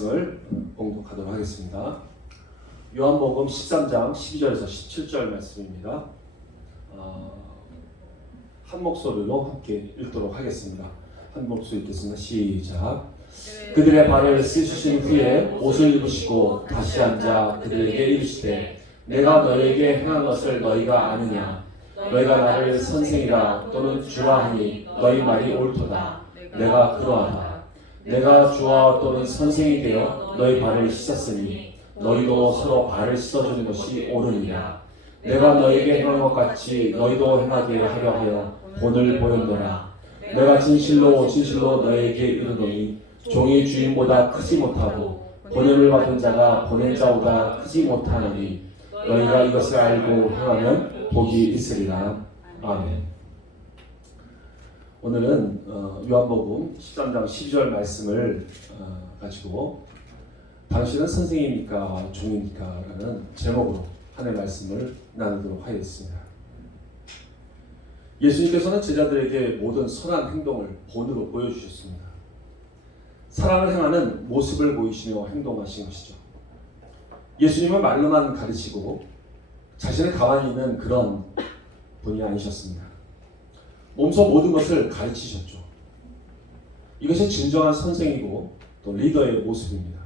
말씀을 공독하도록 하겠습니다. 요한복음 13장 12절에서 17절 말씀입니다. 한 목소리로 함께 읽도록 하겠습니다. 한 목소리 읽겠습니다. 시작. 그들의 발을 씻으신 후에 옷을 입으시고 다시 앉아 그들에게 이르시되 내가 너에게 행한 것을 너희가 아느냐? 너희가 나를 선생이라 또는 주라 하니 너희 말이 옳도다. 내가 그러하다. 내가 주와 또는 선생이 되어 너희 발을 씻었으니 너희도 서로 발을 씻어주는 것이 옳으니라. 내가 너희에게 행한 것 같이 너희도 행하게 하려 하여 본을 보였노라. 내가 진실로 진실로 너희에게 이르노니 종이 주인보다 크지 못하고 보냄을 받은 자가 보낸 자보다 크지 못하노니 너희가 이것을 알고 행하면 복이 있으리라. 아멘. 오늘은 요한복음 13장 12절 말씀을 가지고 당신은 선생입니까 종입니까 라는 제목으로 하나의 말씀을 나누도록 하겠습니다. 예수님께서는 제자들에게 모든 선한 행동을 본으로 보여주셨습니다. 사랑을 행하는 모습을 보이시며 행동하신 것이죠. 예수님은 말로만 가르치고 자신의 가만히 있는 그런 분이 아니셨습니다. 몸소 모든 것을 가르치셨죠. 이것이 진정한 선생이고 또 리더의 모습입니다.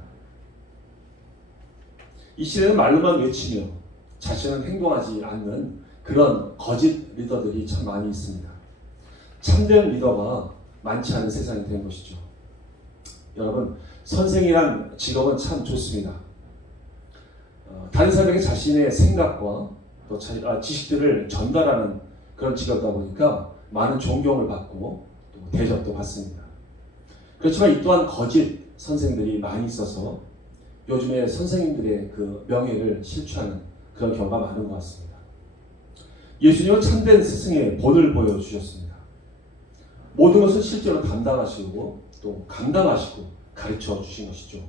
이 시대는 말로만 외치며 자신은 행동하지 않는 그런 거짓 리더들이 참 많이 있습니다. 참된 리더가 많지 않은 세상이 된 것이죠. 여러분, 선생이란 직업은 참 좋습니다. 다른 사람에게 자신의 생각과 또 지식들을 전달하는 그런 직업이다 보니까 많은 존경을 받고 또 대접도 받습니다. 그렇지만 이 또한 거짓 선생들이 많이 있어서 요즘에 선생님들의 그 명예를 실추하는 그런 경우가 많은 것 같습니다. 예수님은 참된 스승의 본을 보여주셨습니다. 모든 것을 실제로 담당하시고 또 감당하시고 가르쳐 주신 것이죠.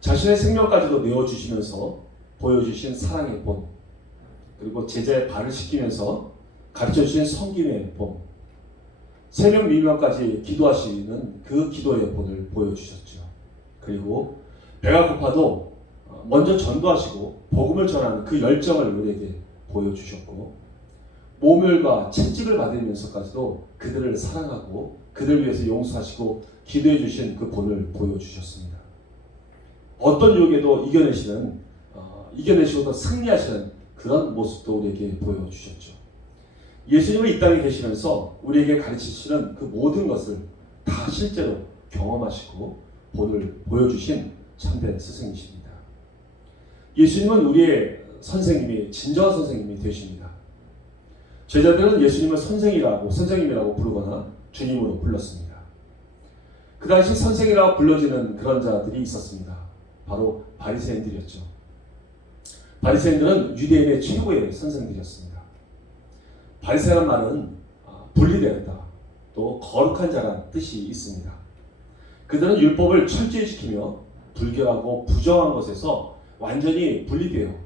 자신의 생명까지도 내어주시면서 보여주신 사랑의 본, 그리고 제자의 발을 씻기면서 가르쳐주신 섬김의 본, 새벽 밀면까지 기도하시는 그 기도의 본을 보여주셨죠. 그리고 배가 고파도 먼저 전도하시고 복음을 전하는 그 열정을 우리에게 보여주셨고, 모멸과 채찍을 받으면서까지도 그들을 사랑하고 그들 위해서 용서하시고 기도해 주신 그 본을 보여주셨습니다. 어떤 유혹에도 이겨내시고도 승리하시는 그런 모습도 우리에게 보여주셨죠. 예수님은 이 땅에 계시면서 우리에게 가르치시는 그 모든 것을 다 실제로 경험하시고 본을 보여주신 참된 스승이십니다. 예수님은 우리의 선생님이 진정한 선생님이 되십니다. 제자들은 예수님을 선생님이라고 부르거나 주님으로 불렀습니다. 그 당시 선생이라고 불러지는 그런 자들이 있었습니다. 바로 바리새인들이었죠. 바리새인들은 유대인의 최고의 선생들이었습니다. 바리새인이라는 말은 분리되었다, 또 거룩한 자라는 뜻이 있습니다. 그들은 율법을 철저히 지키며 불결하고 부정한 것에서 완전히 분리된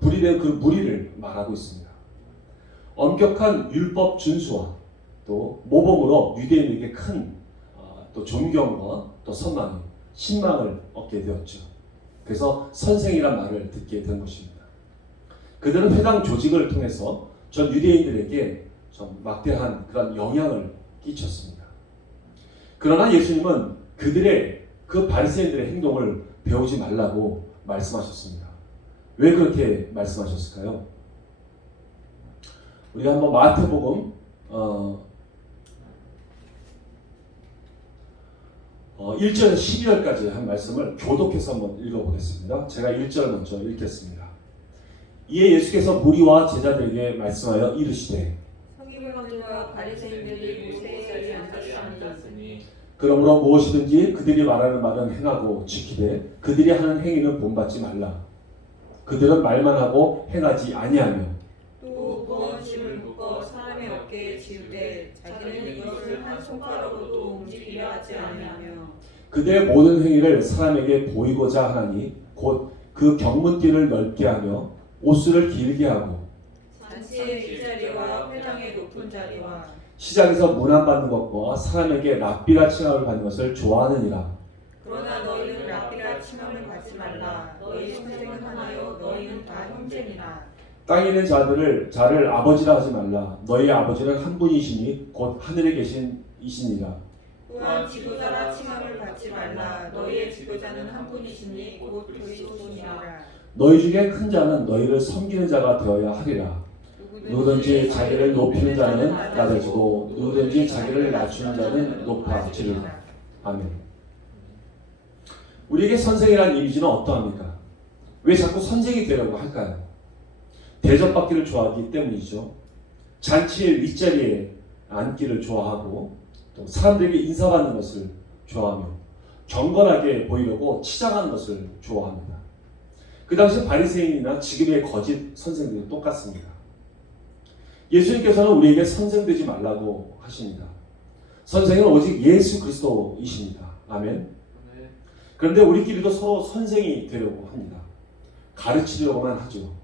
그 무리를 말하고 있습니다. 엄격한 율법 준수와 또 모범으로 유대인에게 큰 또 존경과 또 선망, 신망을 얻게 되었죠. 그래서 선생이란 말을 듣게 된 것입니다. 그들은 해당 조직을 통해서 전 유대인들에게 좀 막대한 그런 영향을 끼쳤습니다. 그러나 예수님은 그들의 그 바리새인들의 행동을 배우지 말라고 말씀하셨습니다. 왜 그렇게 말씀하셨을까요? 우리가 한번 마태복음 1절에서 12절까지 한 말씀을 교독해서 한번 읽어보겠습니다. 제가 1절 먼저 읽겠습니다. 이에 예수께서 무리와 제자들에게 말씀하여 이르시되 서기관들과 바리새인들이 모세의 자리에 앉았으니 그러므로 무엇이든지 그들이 말하는 말은 행하고 지키되 그들이 하는 행위는 본받지 말라. 그들은 말만 하고 행하지 아니하며 또 무언심을 묶어 사람의 어깨에 지우되 자기는 이것을 한 손가락으로도 움직이려 하지 아니하며 그들의 모든 행위를 사람에게 보이고자 하나니 곧 그 경문띠를 넓게 하며 옷수를 길게 하고 잔치의 윗자리와 회당의 높은 자리와 시장에서 문안 받는 것과 사람에게 랍비라 칭함을 받는 것을 좋아하느니라. 그러나 너희는 랍비라 칭함을 받지 말라. 너희 선생은 하나요 너희는 다 형제니라. 땅에 있는 자를 아버지라 하지 말라. 너희 아버지는 한 분이시니 곧 하늘에 계신 이시니라. 또한 지도자라 칭함을 받지 말라. 너희의 지도자는 한 분이시니 곧 그리스도시니라. 너희 중에 큰 자는 너희를 섬기는 자가 되어야 하리라. 누구든지 자기를 높이는 자는 낮아지고 누구든지 자기를 낮추는 자는 높아지리라. 아멘. 우리에게 선생이라는 이미지는 어떠합니까? 왜 자꾸 선생이 되려고 할까요? 대접받기를 좋아하기 때문이죠. 잔치의 윗자리에 앉기를 좋아하고 또 사람들에게 인사받는 것을 좋아하며 경건하게 보이려고 치장하는 것을 좋아합니다. 그 당시 바리새인이나 지금의 거짓 선생들도 똑같습니다. 예수님께서는 우리에게 선생되지 말라고 하십니다. 선생은 오직 예수 그리스도이십니다. 아멘. 그런데 우리끼리도 서로 선생이 되려고 합니다. 가르치려고만 하죠.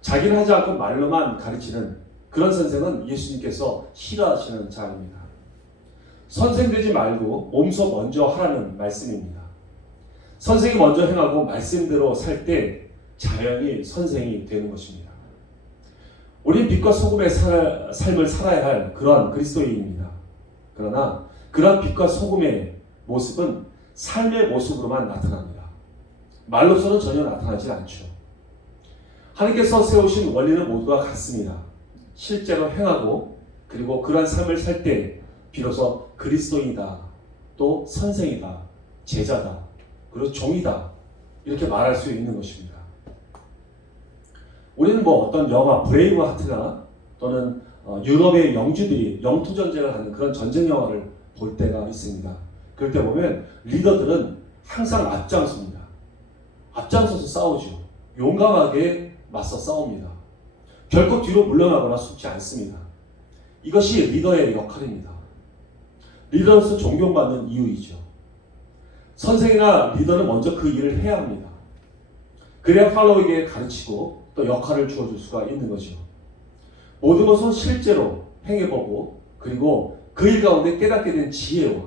자기는 하지 않고 말로만 가르치는 그런 선생은 예수님께서 싫어하시는 자입니다. 선생 되지 말고 몸소 먼저 하라는 말씀입니다. 선생이 먼저 행하고 말씀대로 살 때 자연히 선생이 되는 것입니다. 우린 빛과 소금의 삶을 살아야 할 그런 그리스도인입니다. 그러나 그런 빛과 소금의 모습은 삶의 모습으로만 나타납니다. 말로서는 전혀 나타나지 않죠. 하나님께서 세우신 원리는 모두가 같습니다. 실제로 행하고 그리고 그러한 삶을 살 때 비로소 그리스도인이다, 또 선생이다, 제자다, 그리고 종이다 이렇게 말할 수 있는 것입니다. 우리는 어떤 영화 브레이브 하트나 또는 유럽의 영주들이 영토 전쟁을 하는 그런 전쟁 영화를 볼 때가 있습니다. 그럴 때 보면 리더들은 항상 앞장섭니다. 앞장서서 싸우죠. 용감하게 맞서 싸웁니다. 결코 뒤로 물러나거나 숨지 않습니다. 이것이 리더의 역할입니다. 리더로서 존경받는 이유이죠. 선생이나 리더는 먼저 그 일을 해야 합니다. 그래야 팔로우에게 가르치고 또 역할을 주어줄 수가 있는 거죠. 모든 것은 실제로 행해보고 그리고 그 일 가운데 깨닫게 된 지혜와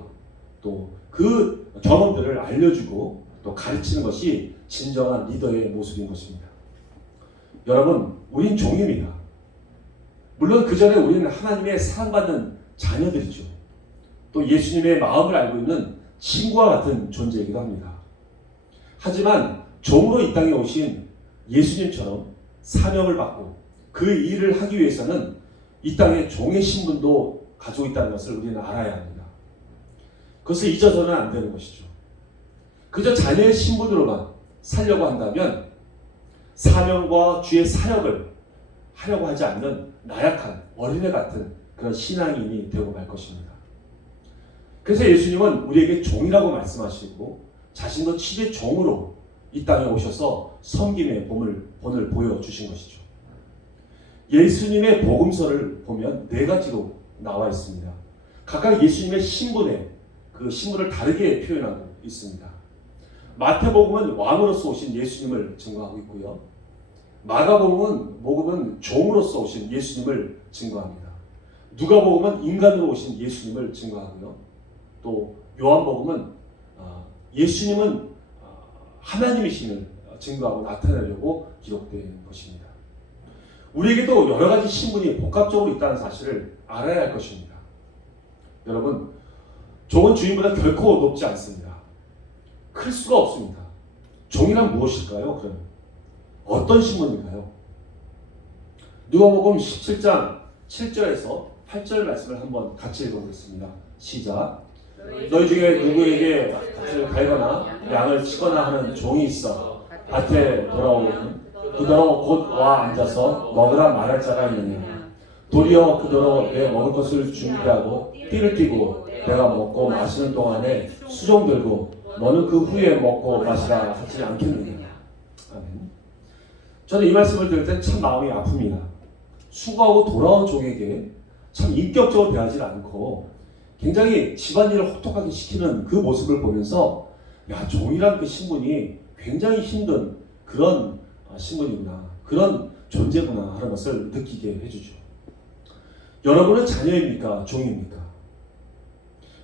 또 그 경험들을 알려주고 또 가르치는 것이 진정한 리더의 모습인 것입니다. 여러분, 우린 종입니다. 물론 그 전에 우리는 하나님의 사랑받는 자녀들이죠. 또 예수님의 마음을 알고 있는 친구와 같은 존재이기도 합니다. 하지만 종으로 이 땅에 오신 예수님처럼 사명을 받고 그 일을 하기 위해서는 이 땅에 종의 신분도 가지고 있다는 것을 우리는 알아야 합니다. 그것을 잊어서는 안 되는 것이죠. 그저 자녀의 신분으로만 살려고 한다면 사명과 주의 사역을 하려고 하지 않는 나약한 어린애 같은 그런 신앙인이 되고 말 것입니다. 그래서 예수님은 우리에게 종이라고 말씀하시고 자신도 치의 종으로 이 땅에 오셔서 섬김의 본을 보여주신 것이죠. 예수님의 복음서를 보면 4가지로 나와 있습니다. 각각 예수님의 신분에 그 신분을 다르게 표현하고 있습니다. 마태복음은 왕으로서 오신 예수님을 증거하고 있고요. 마가복음은 종으로서 오신 예수님을 증거합니다. 누가복음은 인간으로 오신 예수님을 증거하고요. 또 요한복음은 예수님은 하나님이심을 증거하고 나타내려고 기록된 것입니다. 우리에게도 여러 가지 신분이 복합적으로 있다는 사실을 알아야 할 것입니다. 여러분, 종은 주인보다 결코 높지 않습니다. 클 수가 없습니다. 종이란 무엇일까요? 그럼 어떤 신분인가요? 누가복음 17장 7절에서 8절 말씀을 한번 같이 읽어보겠습니다. 시작. 너희 중에 누구에게 밭을 갈거나 양을 치거나 하는 종이 있어 밭에 돌아오면 그대로 곧 와 앉아서 먹으라 말할 자가 있느냐. 도리어 그대로 내 먹을 것을 준비하고 띠를 띠고 내가 먹고 마시는 동안에 수종 들고 너는 그 후에 먹고 마시라 하지 않겠느냐. 아멘. 저는 이 말씀을 들을 때 참 마음이 아픕니다. 수고하고 돌아온 종에게 참 인격적으로 대하지 않고 굉장히 집안일을 혹독하게 시키는 그 모습을 보면서 종이란 그 신분이 굉장히 힘든 그런 신분이구나, 그런 존재구나 하는 것을 느끼게 해주죠. 여러분은 자녀입니까? 종입니까?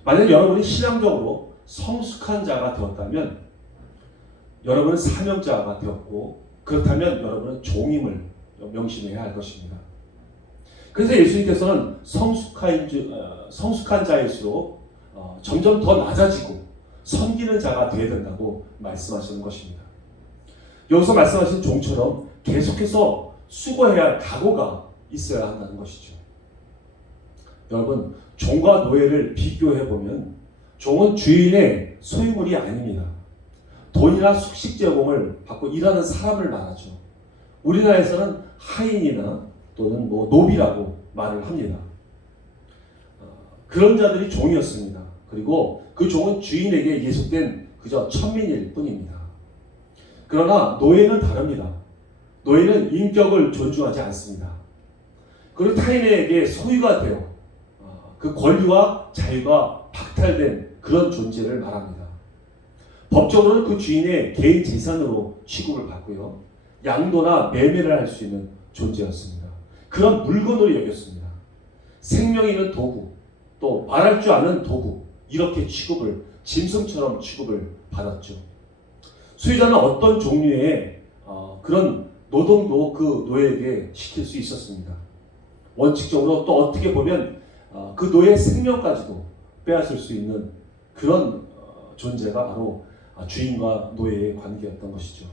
만약 여러분이 신앙적으로 성숙한 자가 되었다면 여러분은 사명자가 되었고, 그렇다면 여러분은 종임을 명심해야 할 것입니다. 그래서 예수님께서는 성숙한 자일수록 점점 더 낮아지고 섬기는 자가 되어야 된다고 말씀하시는 것입니다. 여기서 말씀하신 종처럼 계속해서 수고해야 할 각오가 있어야 한다는 것이죠. 여러분, 종과 노예를 비교해보면 종은 주인의 소유물이 아닙니다. 돈이나 숙식 제공을 받고 일하는 사람을 말하죠. 우리나라에서는 하인이나 또는 노비라고 말을 합니다. 그런 자들이 종이었습니다. 그리고 그 종은 주인에게 예속된 그저 천민일 뿐입니다. 그러나 노예는 다릅니다. 노예는 인격을 존중하지 않습니다. 그리고 타인에게 소유가 되어 그 권리와 자유가 박탈된 그런 존재를 말합니다. 법적으로는 그 주인의 개인 재산으로 취급을 받고요. 양도나 매매를 할 수 있는 존재였습니다. 그런 물건으로 여겼습니다. 생명이 있는 도구, 또 말할 줄 아는 도구, 이렇게 취급을, 짐승처럼 취급을 받았죠. 소유자는 어떤 종류의 그런 노동도 그 노예에게 시킬 수 있었습니다. 원칙적으로 또 어떻게 보면 그 노예의 생명까지도 빼앗을 수 있는 그런 존재가 바로 주인과 노예의 관계였던 것이죠.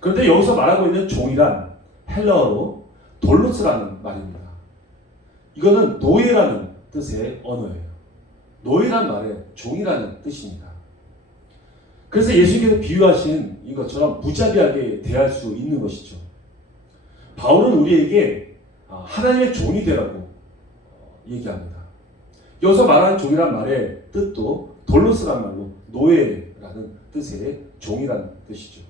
그런데 여기서 말하고 있는 종이란 헬라어로 돌로스라는 말입니다. 이거는 노예라는 뜻의 언어예요. 노예란 말에 종이라는 뜻입니다. 그래서 예수님께서 비유하신 이것처럼 무자비하게 대할 수 있는 것이죠. 바울은 우리에게 하나님의 종이 되라고 얘기합니다. 여기서 말하는 종이란 말의 뜻도 돌로스란 말로 노예라는 뜻의 종이라는 뜻이죠.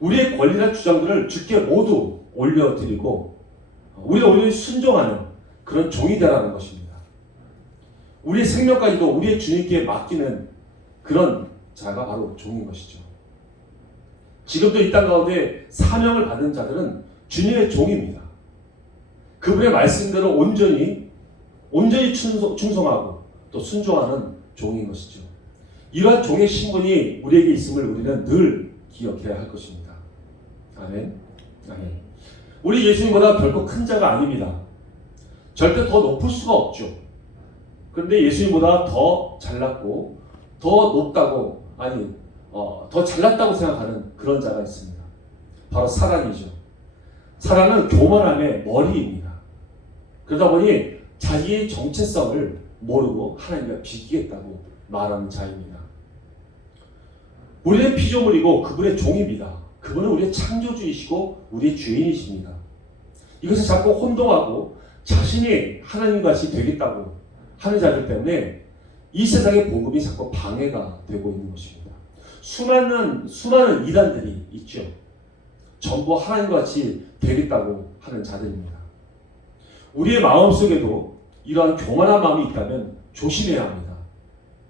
우리의 권리나 주장들을 주께 모두 올려드리고 우리가 오히려 순종하는 그런 종이 되라는 것입니다. 우리의 생명까지도 우리의 주님께 맡기는 그런 자가 바로 종인 것이죠. 지금도 이 땅 가운데 사명을 받은 자들은 주님의 종입니다. 그분의 말씀대로 온전히 충성하고 또 순종하는 종인 것이죠. 이러한 종의 신분이 우리에게 있음을 우리는 늘 기억해야 할 것입니다. 아멘. 아멘. 우리 예수님보다 결코 큰 자가 아닙니다. 절대 더 높을 수가 없죠. 그런데 예수님보다 더 잘났고 더 높다고 더 잘났다고 생각하는 그런 자가 있습니다. 바로 사랑이죠. 사랑은 교만함의 머리입니다. 그러다 보니 자기의 정체성을 모르고 하나님과 비기겠다고 말하는 자입니다. 우리는 피조물이고 그분의 종입니다. 그분은 우리의 창조주이시고 우리의 주인이십니다. 이것을 자꾸 혼동하고 자신이 하나님같이 되겠다고 하는 자들 때문에 이 세상의 복음이 자꾸 방해가 되고 있는 것입니다. 수많은 이단들이 있죠. 전부 하나님같이 되겠다고 하는 자들입니다. 우리의 마음속에도 이러한 교만한 마음이 있다면 조심해야 합니다.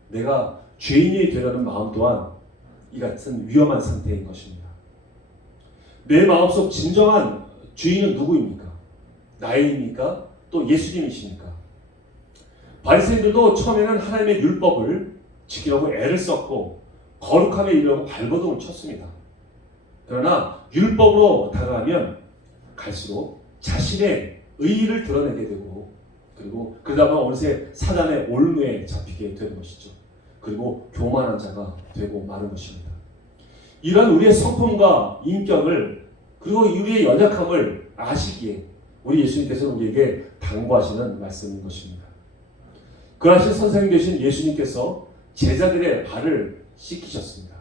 내가 죄인이 되려는 마음 또한 이 같은 위험한 상태인 것입니다. 내 마음속 진정한 주인은 누구입니까? 나입니까? 또 예수님이십니까? 바리새인들도 처음에는 하나님의 율법을 지키려고 애를 썼고 거룩함에 이르려고 발버둥을 쳤습니다. 그러나 율법으로 다가가면 갈수록 자신의 의의를 드러내게 되고 그리고 그러다 보면 어느새 사단의 올무에 잡히게 되는 것이죠. 그리고 교만한 자가 되고 마는 것입니다. 이러한 우리의 성품과 인격을 그리고 우리의 연약함을 아시기에 우리 예수님께서는 우리에게 당부하시는 말씀인 것입니다. 그러하신 선생님 되신 예수님께서 제자들의 발을 씻기셨습니다.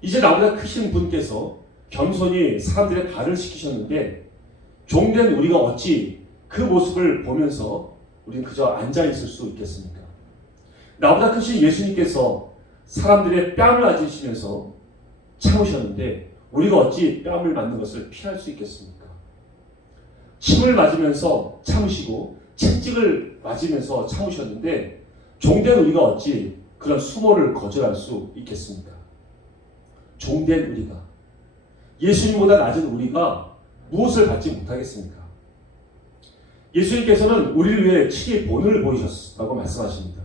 이제 나보다 크신 분께서 겸손히 사람들의 발을 씻기셨는데 종된 우리가 어찌 그 모습을 보면서 우리는 그저 앉아있을 수 있겠습니까? 나보다 크신 예수님께서 사람들의 뺨을 맞으시면서 참으셨는데 우리가 어찌 뺨을 맞는 것을 피할 수 있겠습니까? 침을 맞으면서 참으시고 채찍을 맞으면서 참으셨는데 종된 우리가 어찌 그런 수모를 거절할 수 있겠습니까? 종된 우리가 예수님보다 낮은 우리가 무엇을 받지 못하겠습니까? 예수님께서는 우리를 위해 친히 본을 보이셨다고 말씀하십니다.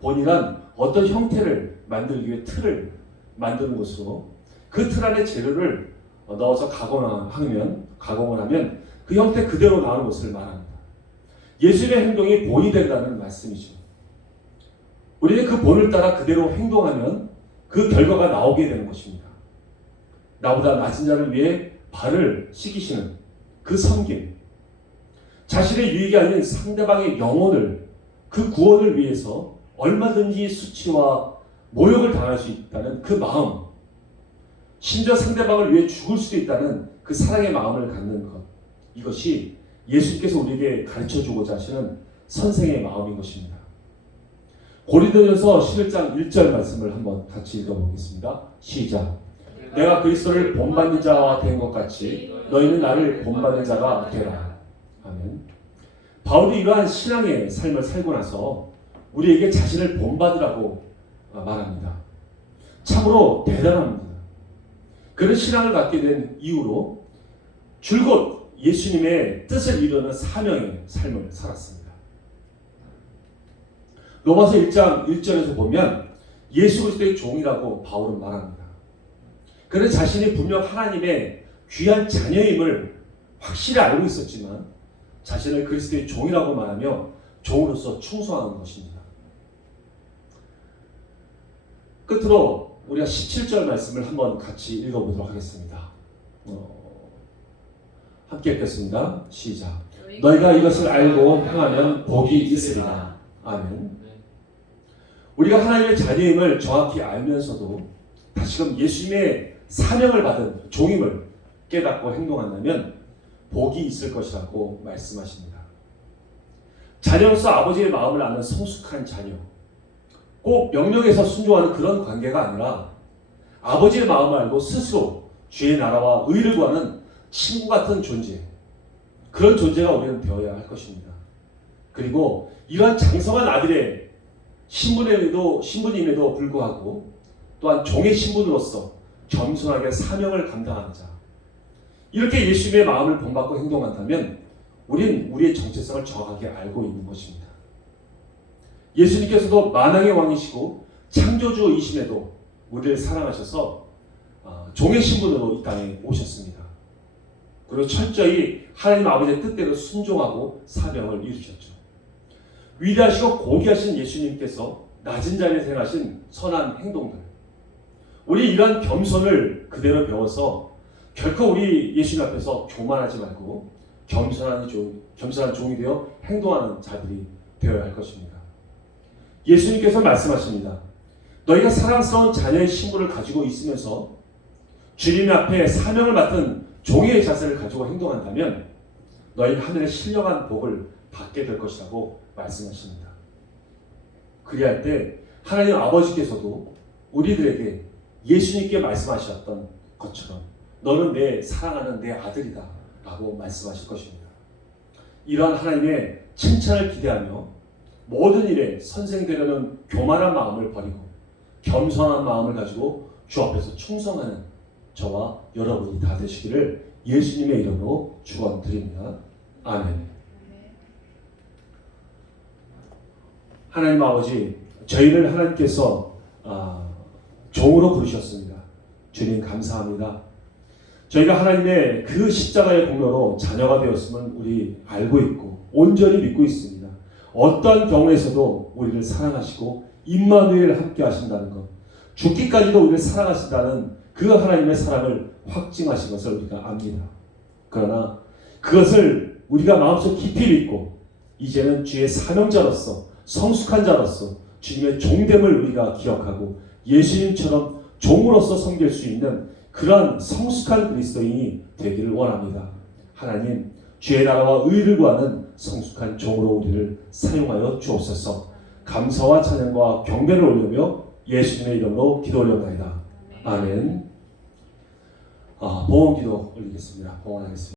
본이란 어떤 형태를 만들기 위해 틀을 만드는 것으로 그 틀 안에 재료를 넣어서 가공을 하면 그 형태 그대로 나오는 것을 말합니다. 예수님의 행동이 본이 된다는 말씀이죠. 우리는 그 본을 따라 그대로 행동하면 그 결과가 나오게 되는 것입니다. 나보다 낮은 자를 위해 발을 씻기시는 그 섬김, 자신의 유익이 아닌 상대방의 영혼을, 그 구원을 위해서 얼마든지 수치와 모욕을 당할 수 있다는 그 마음, 심지어 상대방을 위해 죽을 수도 있다는 그 사랑의 마음을 갖는 것, 이것이 예수님께서 우리에게 가르쳐주고자 하시는 선생의 마음인 것입니다. 고린도전서 11장 1절 말씀을 한번 같이 읽어보겠습니다. 시작. 내가 그리스도를 본받는 자와 된 것 같이 너희는 나를 본받는 자가 되라. 아멘. 바울이 이러한 신앙의 삶을 살고 나서 우리에게 자신을 본받으라고 말합니다. 참으로 대단합니다. 그런 신앙을 갖게 된 이후로 줄곧 예수님의 뜻을 이루는 사명의 삶을 살았습니다. 로마서 1장 1절에서 보면 예수 그리스도의 종이라고 바울은 말합니다. 그는 자신이 분명 하나님의 귀한 자녀임을 확실히 알고 있었지만 자신을 그리스도의 종이라고 말하며 종으로서 충성하는 것입니다. 끝으로 우리가 17절 말씀을 한번 같이 읽어보도록 하겠습니다. 함께 읽겠습니다. 시작. 너희가 이것을 알고 행하면 복이 있으리라. 아멘. 우리가 하나님의 자녀임을 정확히 알면서도 다시금 예수님의 사명을 받은 종임을 깨닫고 행동한다면 복이 있을 것이라고 말씀하십니다. 자녀로서 아버지의 마음을 아는 성숙한 자녀, 꼭 명령에서 순종하는 그런 관계가 아니라 아버지의 마음을 알고 스스로 주의 나라와 의를 구하는 친구 같은 존재, 그런 존재가 우리는 되어야 할 것입니다. 그리고 이러한 장성한 아들의 신분임에도 불구하고 또한 종의 신분으로서 겸손하게 사명을 감당하는 자, 이렇게 예수님의 마음을 본받고 행동한다면 우린 우리의 정체성을 정확하게 알고 있는 것입니다. 예수님께서도 만왕의 왕이시고 창조주이심에도 우리를 사랑하셔서 종의 신분으로 이 땅에 오셨습니다. 그리고 철저히 하나님 아버지의 뜻대로 순종하고 사명을 이루셨죠. 위대하시고 고귀하신 예수님께서 낮은 자리에서 행하신 선한 행동들, 우리 이러한 겸손을 그대로 배워서 결코 우리 예수님 앞에서 교만하지 말고 겸손한 종이 되어 행동하는 자들이 되어야 할 것입니다. 예수님께서 말씀하십니다. 너희가 사랑스러운 자녀의 신분을 가지고 있으면서 주님 앞에 사명을 맡은 종의 자세를 가지고 행동한다면 너희는 하늘의 신령한 복을 받게 될 것이라고 말씀하십니다. 그리할 때 하나님 아버지께서도 우리들에게 예수님께 말씀하셨던 것처럼 너는 내 사랑하는 내 아들이다 라고 말씀하실 것입니다. 이러한 하나님의 칭찬을 기대하며 모든 일에 선생되려는 교만한 마음을 버리고 겸손한 마음을 가지고 주 앞에서 충성하는 저와 여러분이 다 되시기를 예수님의 이름으로 축원드립니다. 아멘. 하나님 아버지, 저희를 하나님께서 종으로 부르셨습니다. 주님 감사합니다. 저희가 하나님의 그 십자가의 공로로 자녀가 되었음을 우리 알고 있고 온전히 믿고 있습니다. 어떠한 경우에서도 우리를 사랑하시고 임마누엘 함께 하신다는 것, 죽기까지도 우리를 사랑하신다는 그 하나님의 사랑을 확증하신 것을 우리가 압니다. 그러나 그것을 우리가 마음속 깊이 믿고 이제는 주의 사명자로서 성숙한 자로서 주님의 종됨을 우리가 기억하고 예수님처럼 종으로서 섬길 수 있는 그런 성숙한 그리스도인이 되기를 원합니다. 하나님, 주의 나라와 의를 구하는 성숙한 종으로 우리를 사용하여 주옵소서. 감사와 찬양과 경배를 올리며 예수님의 이름으로 기도 올려옵나이다. 아멘. 봉헌기도 올리겠습니다. 봉헌하겠습니다.